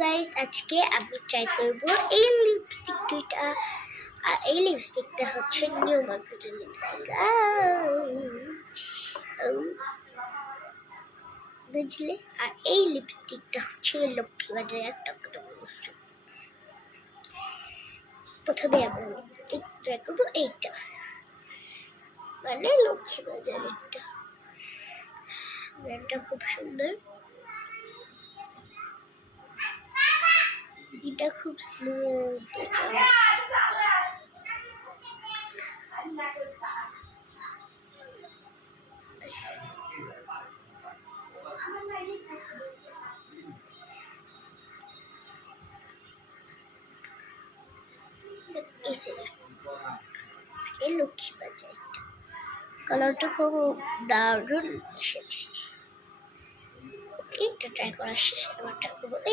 Guys, আজকে আমি try করব এই লিপস্টিক দুইটা। আর এই লিপস্টিকটা হচ্ছে নিউ মার্কেটের লিপস্টিক, বুঝলে। আর এই লিপস্টিকটা হচ্ছে লক্ষ্মীবাজারের একটা বস্তু। প্রথমে আমরা লিপস্টিক ট্রাই করবো এইটা, মানে লক্ষ্মীবাজারেরটা। ব্র্যান্ডটা খুব সুন্দর, এটা খুব স্মুথ। লক্ষ্মীবাজার কালারটা খুব দারুণ এসেছে। এটা ট্রাই করার শেষে আবার ট্রাই করবো